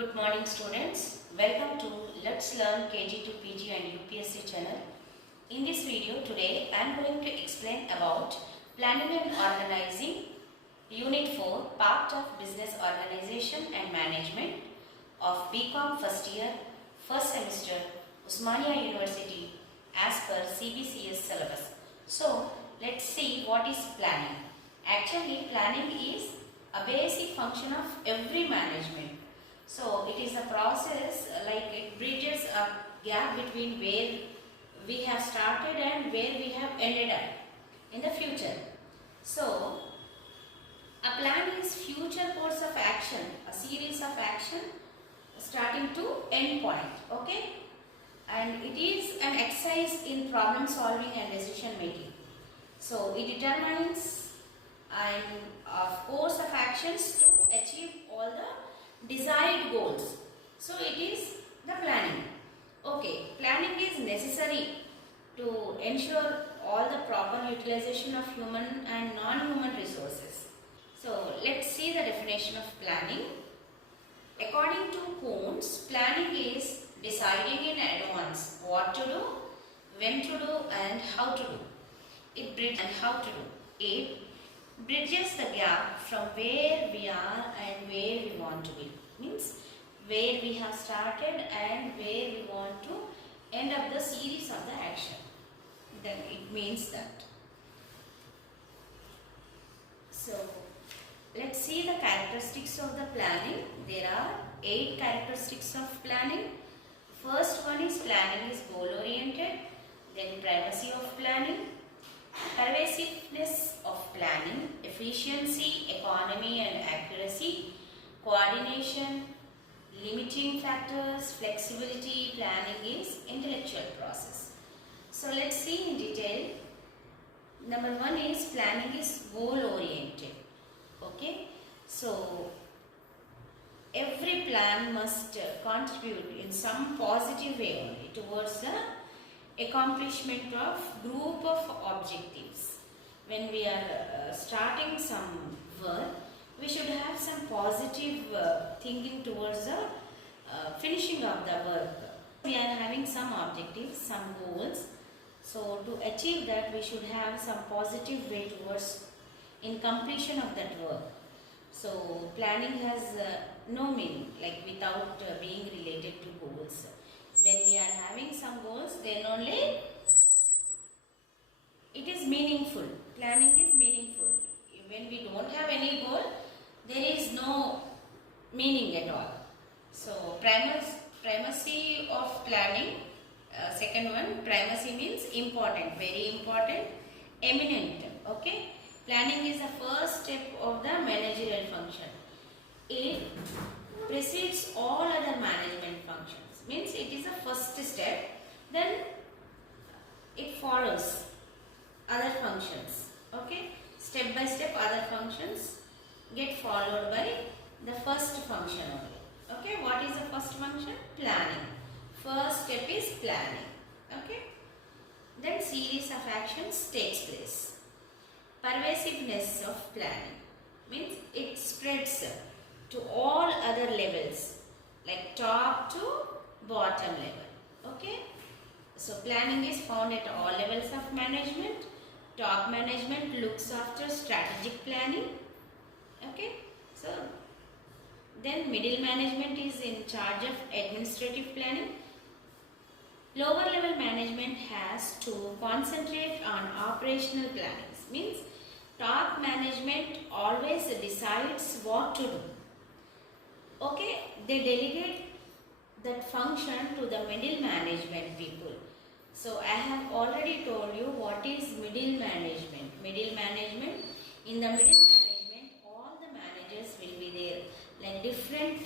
Good morning students. Welcome to Let's Learn KG to PG and UPSC channel. In this video today I am going to explain about planning and organizing Unit 4 part of business organization and management of BCom first year first semester Osmania University as per CBCS syllabus. So let's see what is planning. Actually planning is a basic function of every management. So it is a process like it bridges a gap between where we have started and where we have ended up in the future. So a plan is future course of action, a series of action starting to end point, okay? And it is an exercise in problem solving and decision making. So it determines a course of actions to achieve all the desired goals. So it is the planning. Okay, planning is necessary to ensure all the proper utilization of human and non-human resources. So let's see the definition of planning. According to Kuhn's, planning is deciding in advance what to do, when to do and how to do. It bridges the gap from where we are and where we want to be. Means where we have started and where we want to end up the series of the action. Then it means that. So let's see the characteristics of the planning. There are 8 characteristics of planning. First one is planning is goal oriented, then primacy of planning, pervasiveness of planning, efficiency, economy and accuracy, coordination, limiting factors, flexibility. Planning is intellectual process. So let's see in detail. Number 1 is planning is goal oriented. Okay, so every plan must contribute in some positive way only towards the accomplishment of group of objectives. When we are starting some work, we should have some positive thinking towards the finishing of the work. We are having some objectives, some goals. So to achieve that, we should have some positive way towards in completion of that work. So planning has no meaning like without being related to goals. When we are having some goals, then only it is meaningful. Planning is meaningful. When we don't have any goal, there is no meaning at all. So primacy of planning. Second one, primacy means important, very important, eminent. Okay, planning is the first step of the managerial function. It precedes all other management functions. Means it is the first step, then it follows other functions. Okay, step by step other functions get followed by the first function only. Okay, what is the first function? Planning. First step is planning. Okay, then series of actions takes place. Pervasiveness of planning means it spreads to all other levels like top to bottom level. Okay, so planning is found at all levels of management. Top management looks after strategic planning. Okay, so then middle management is in charge of administrative planning. Lower level management has to concentrate on operational planning. Means top management always decides what to do. Okay, they delegate that function to the middle management people. So I have already told you what is middle management. Middle management, in the middle management all the managers will be there. Like different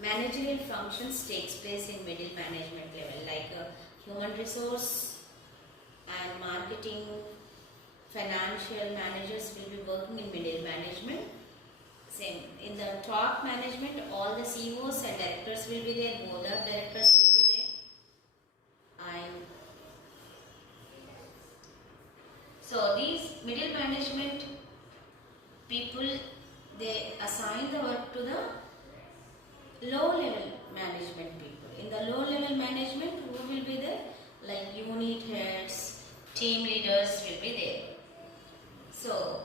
managerial functions takes place in middle management level like human resource and marketing, financial managers will be working in middle management. Same in the top management, all the CEOs and directors will be there, board of directors will be there. And so these middle management people, they assign the work to the low level management people. In the low level management, who will be there? Like unit heads, team leaders will be there. So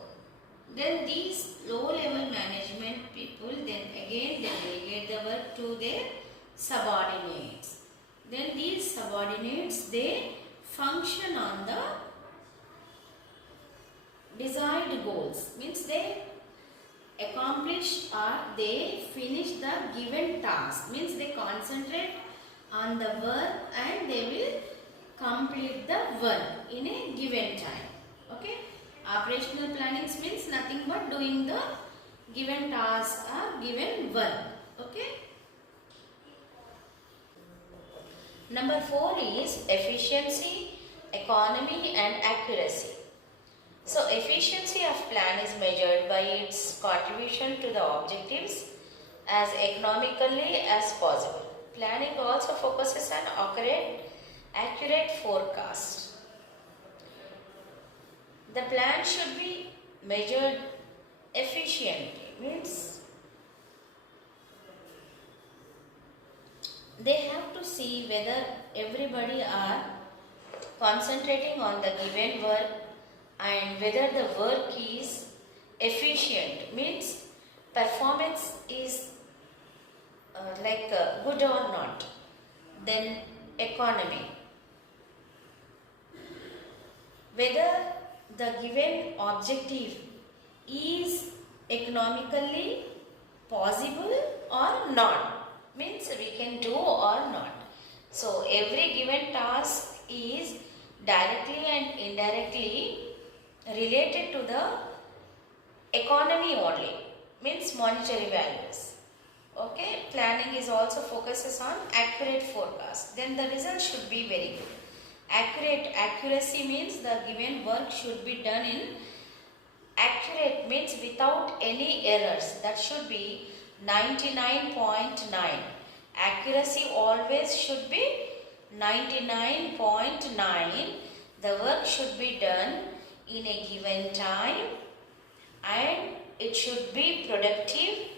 then these low level management people, then again they delegate the work to their subordinates. Then these subordinates, they function on the desired goals, means they accomplish or they finish the given task, means they concentrate on the work and they will complete the work in a given time. Okay, operational planning means nothing but doing the given task or given work. Okay. Number 4 is efficiency, economy and accuracy. So efficiency of plan is measured by its contribution to the objectives as economically as possible. Planning also focuses on accurate forecast. The plan should be measured efficiently, means they have to see whether everybody are concentrating on the given work and whether the work is efficient, means performance is good or not. Then economy, whether the given objective is economically possible or not, means we can do or not. So every given task is directly and indirectly related to the economy only, means monetary values. Okay, planning is also focuses on accurate forecast. Then the result should be very good. Accuracy means the given work should be done in accurate, means without any errors. That should be 99.9. Accuracy always should be 99.9. The work should be done in a given time and it should be productive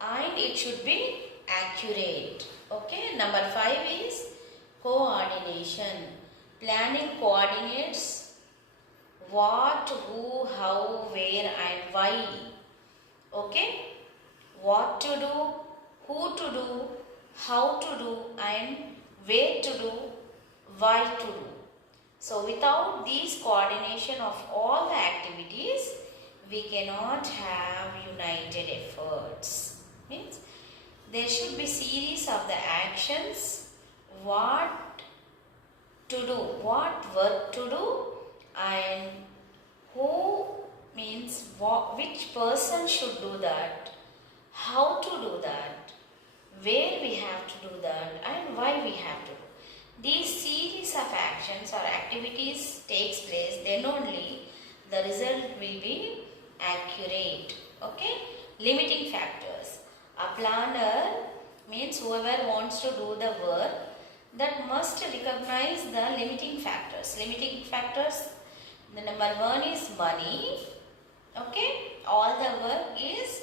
and it should be accurate. Okay, number 5 is coordination. Planning coordinates what, who, how, where and why. Okay, what to do, who to do, how to do and where to do, why to do. So without these coordination of all the activities, we cannot have united efforts. Means there should be series of the actions, what to do, what work to do and who, means which person should do that, how to do that, where we have to do that and why we have to do. These series of actions or activities takes place, then only the result will be accurate. Okay, limiting factors. A planner means whoever wants to do the work, that must recognize the limiting factors. Limiting factors, the number 1 is money. Okay, all the work is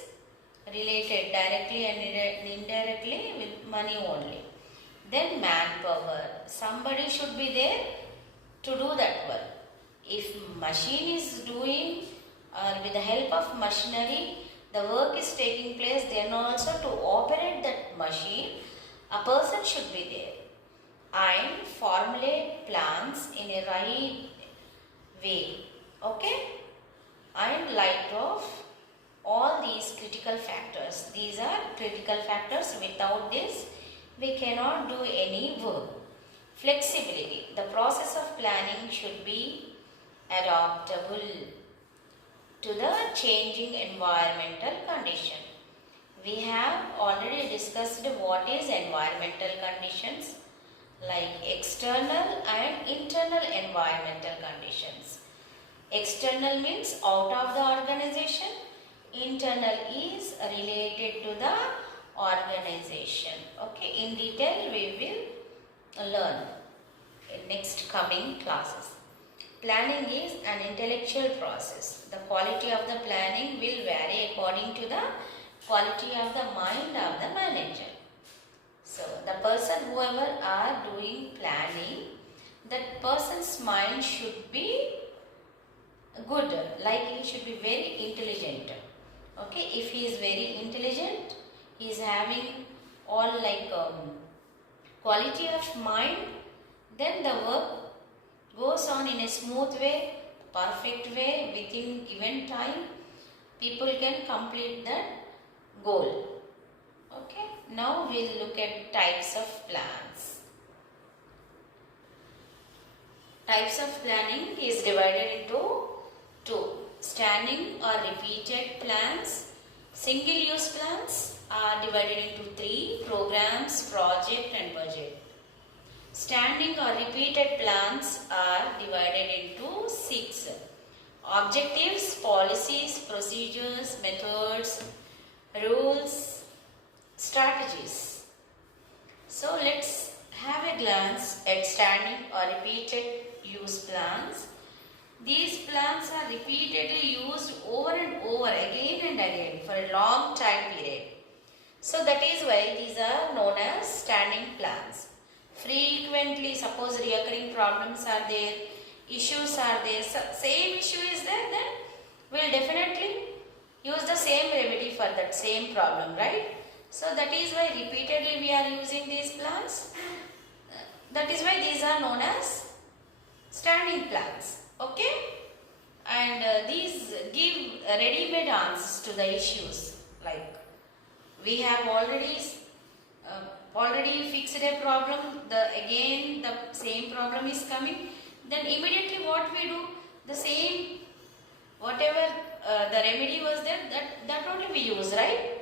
related directly and indirectly with money only. Then manpower, somebody should be there to do that work. If machine is doing or with the help of machinery the work is taking place, then also to operate that machine a person should be there and formulate plans in a right way. Okay, and light of all these critical factors. These are critical factors. Without this we cannot do any work. Flexibility. The process of planning should be adaptable to the changing environmental condition. We have already discussed what is environmental conditions, like external and internal environmental conditions. External means out of the organization. Internal is related to the organization. Okay, in detail we will learn in next coming classes. Planning is an intellectual process. The quality of the planning will vary according to the quality of the mind of the manager. So the person, whoever are doing planning, that person's mind should be good, like he should be very intelligent. Okay, if he is very intelligent, he is having all like quality of mind, then the work goes on in a smooth way, perfect way, within given time. People can complete that goal. Okay, now we'll look at types of plans. Types of planning is divided into two: standing or repeated plans. Single use plans are divided into three: programs, project and budget. Standing or repeated plans are divided into six: objectives, policies, procedures, methods, rules, strategies. So let's have a glance at standing or repeated use plans. These plans are repeatedly used over and over again and again for a long time period. So that is why these are known as standing plans. Frequently, suppose recurring problems are there, issues are there, same issue is there, then we'll definitely use the same remedy for that same problem, right? So that is why repeatedly we are using these plans. That is why these are known as standing plans. Okay? And these give ready-made answers to the issues. Like we have already fixed a problem, again the same problem is coming, then immediately what we do, the same, whatever the remedy was there, that only we use, right?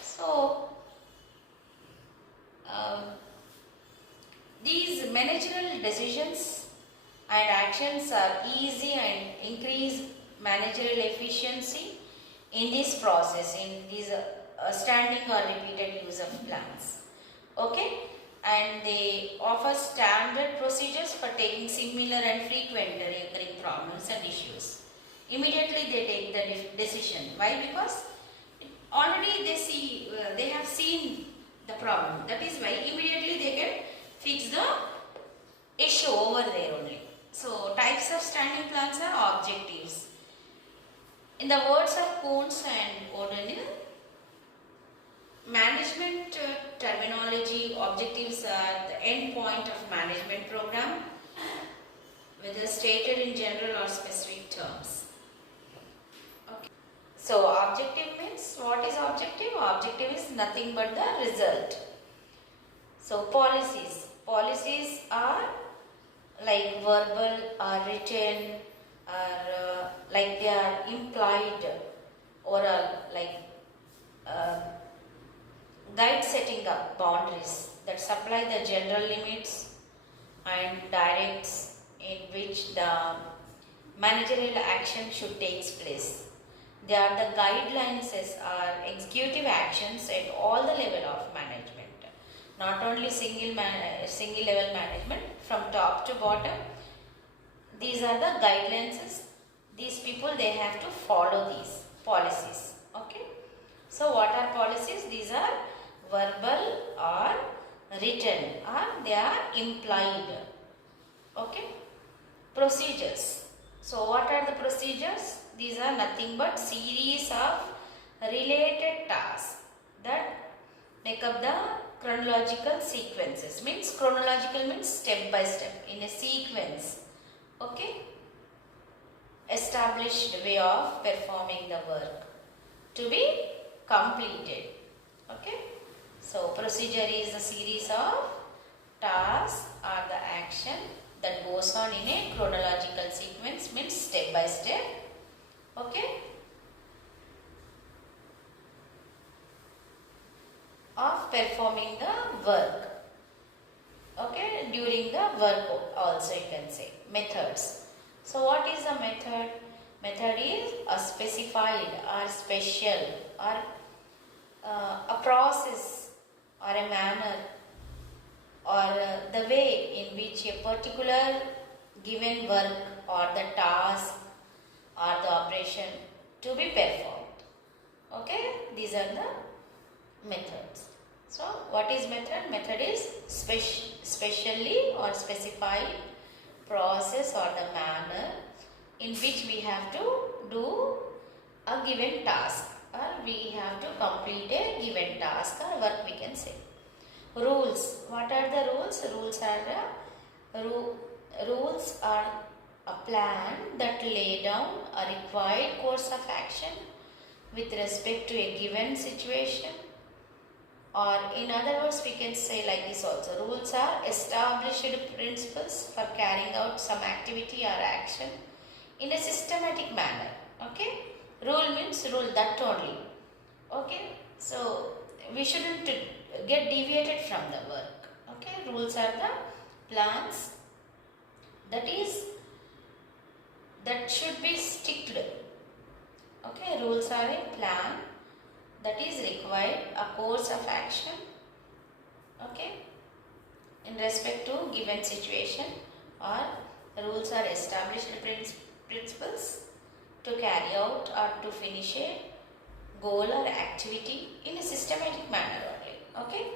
So these managerial decisions and actions are easy and increase managerial efficiency in this process, in these standing or repeated use of plans. Okay, and they offer standard procedures for taking similar and frequent recurring problems and issues. Immediately they take the decision. Why? Because already they have seen the problem. That is why immediately they can fix the issue over there only. So types of standing plans are objectives. In the words of Kuhns and O'Donnell, management terminology, objectives are the end point of management program, whether stated in general or specific terms. Okay. So objective means, what is objective? Objective is nothing but the result. So policies. Policies are like verbal or written, or like they are implied, oral, like guide setting up boundaries that supply the general limits and directs in which the managerial action should take place. They are the guidelines or executive actions at all the level of management, not only single level management, from top to bottom. These are the guidelines. These people, they have to follow these policies. Okay. So what are policies? These are verbal or written, or they are implied. Okay. Procedures. So what are the procedures? These are nothing but series of related tasks that make up the chronological sequences. Means chronological means step by step, in a sequence. Okay. Established way of performing the work to be completed. Okay. So procedure is a series of tasks or the action that goes on in a chronological sequence, means step by step. Okay. Of performing the work. Okay, during the work also you can say. Methods. So what is a method? Method is a specified or special or a process or a manner or the way in which a particular given work or the task or the operation to be performed. Okay, these are the methods. So what is method? Method is specially or specified process or the manner in which we have to do a given task, or we have to complete a given task or work, we can say. Rules. What are the rules? Rules are a plan that lay down a required course of action with respect to a given situation, or in other words we can say like this also. Rules are established principles for carrying out some activity or action in a systematic manner. Okay, rule means rule, that only. Okay, so we shouldn't get deviated from the work. Okay, rules are the plans that should be sticked. Okay, rules are a plan that is required, a course of action, okay, in respect to given situation, or rules are established principles to carry out or to finish a goal or activity in a systematic manner only. Okay,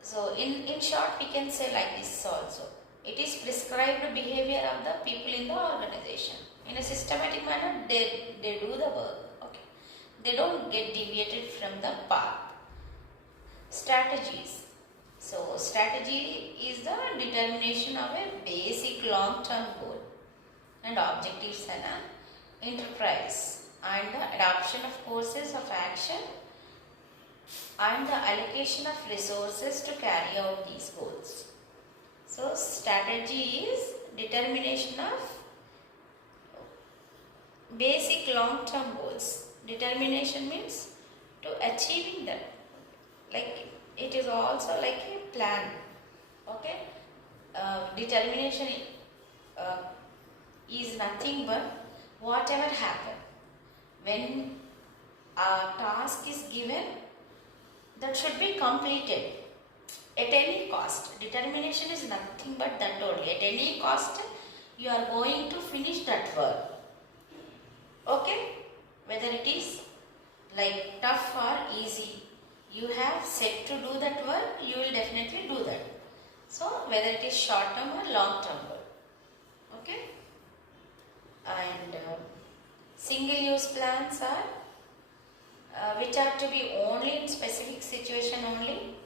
so in short we can say like this also. It is prescribed behavior of the people in the organization. In a systematic manner they do the work. Okay, they don't get deviated from the path. Strategies. So strategy is the determination of a basic long-term goal and objectives and an enterprise, and the adoption of courses of action and the allocation of resources to carry out these goals. So strategy is determination of basic long-term goals. Determination means to achieving that. Like it is also like a plan. Okay, determination is nothing but whatever happen when a task is given, that should be completed at any cost. Determination is nothing but that only. At any cost you are going to finish that work. Okay, whether it is like tough or easy, you have set to do that work, you will definitely do that. So whether it is short term or long term work. Okay, and single use plans are which are to be only in specific situation only,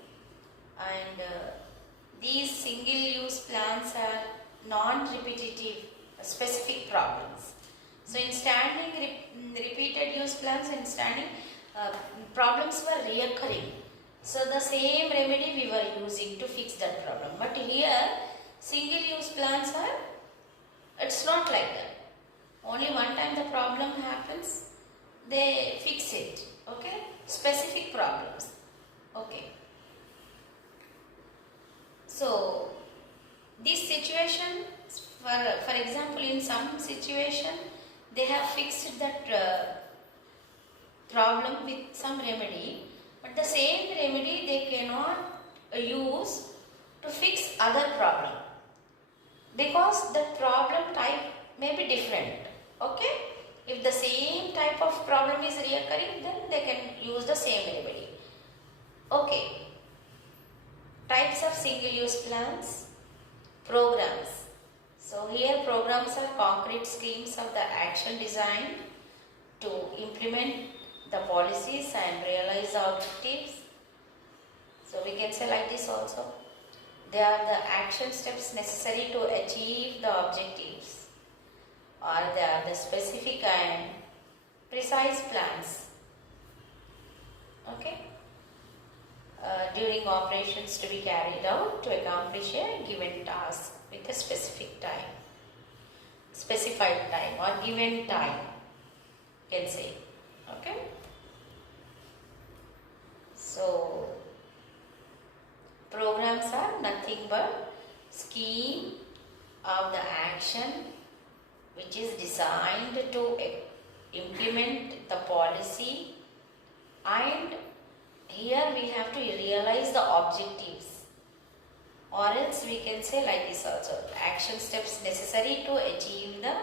and these single use plans are non-repetitive specific problems. So in standing repeated use plans, in standing problems were reoccurring, so the same remedy we were using to fix that problem. But here single use plans are, it's not like that. Only one time the problem happens, they fix it. Okay, specific problems. Okay, so this situation, for example, in some situation they have fixed that problem with some remedy, but the same remedy they cannot use to fix other problem, because the problem type may be different. Okay, if the same type of problem is reoccurring, then they can use the same remedy. Okay, types of single use plans. Programs. So here programs are concrete schemes of the action designed to implement the policies and realize the objectives. So we can say like this also. They are the action steps necessary to achieve the objectives, or they are the specific and precise plans. Okay, during operations to be carried out to accomplish a given task with a specific time, specified time or given time, you can say. Okay, so programs are nothing but scheme of the action which is designed to implement the policy, and here we have to realize the objectives, or else we can say like this also. Action steps necessary to achieve the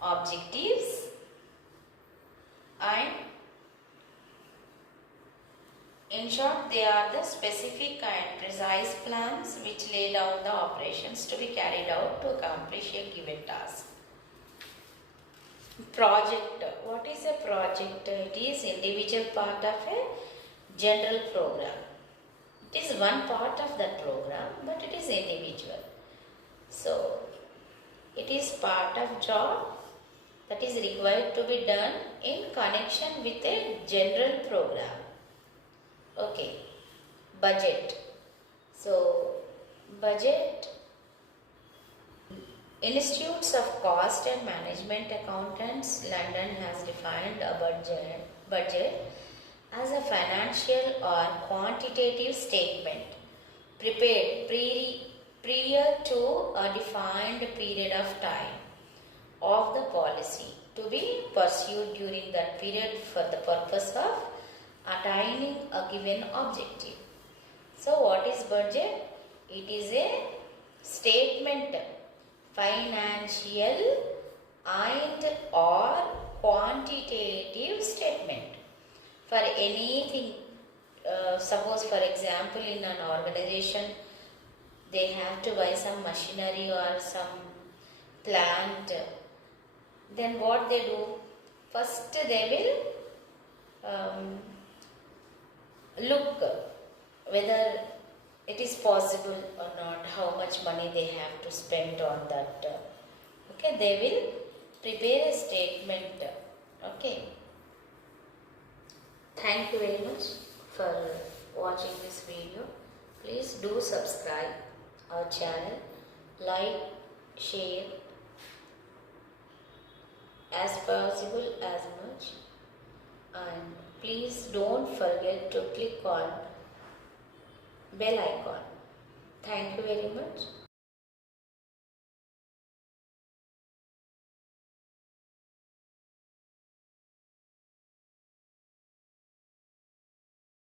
objectives and In short, they are the specific and precise plans which lay down the operations to be carried out to accomplish a given task. Project. What is a project? It is individual part of a general program. It is one part of that program, but it is individual. So, it is part of job that is required to be done in connection with a general program. Okay, budget. So, budget, Institutes of Cost and Management Accountants, London has defined a budget as a financial or quantitative statement prepared prior to a defined period of time of the policy to be pursued during that period for the purpose of attaining a given objective. So what is budget? It is a statement, financial and or quantitative statement for anything. Suppose for example in an organization they have to buy some machinery or some plant, then what they do? First they will look whether it is possible or not, how much money they have to spend on that. Okay, they will prepare a statement. Okay. Thank you very much for watching this video. Please do subscribe our channel, like, share as possible as much, and please don't forget to click on bell icon. Thank you very much.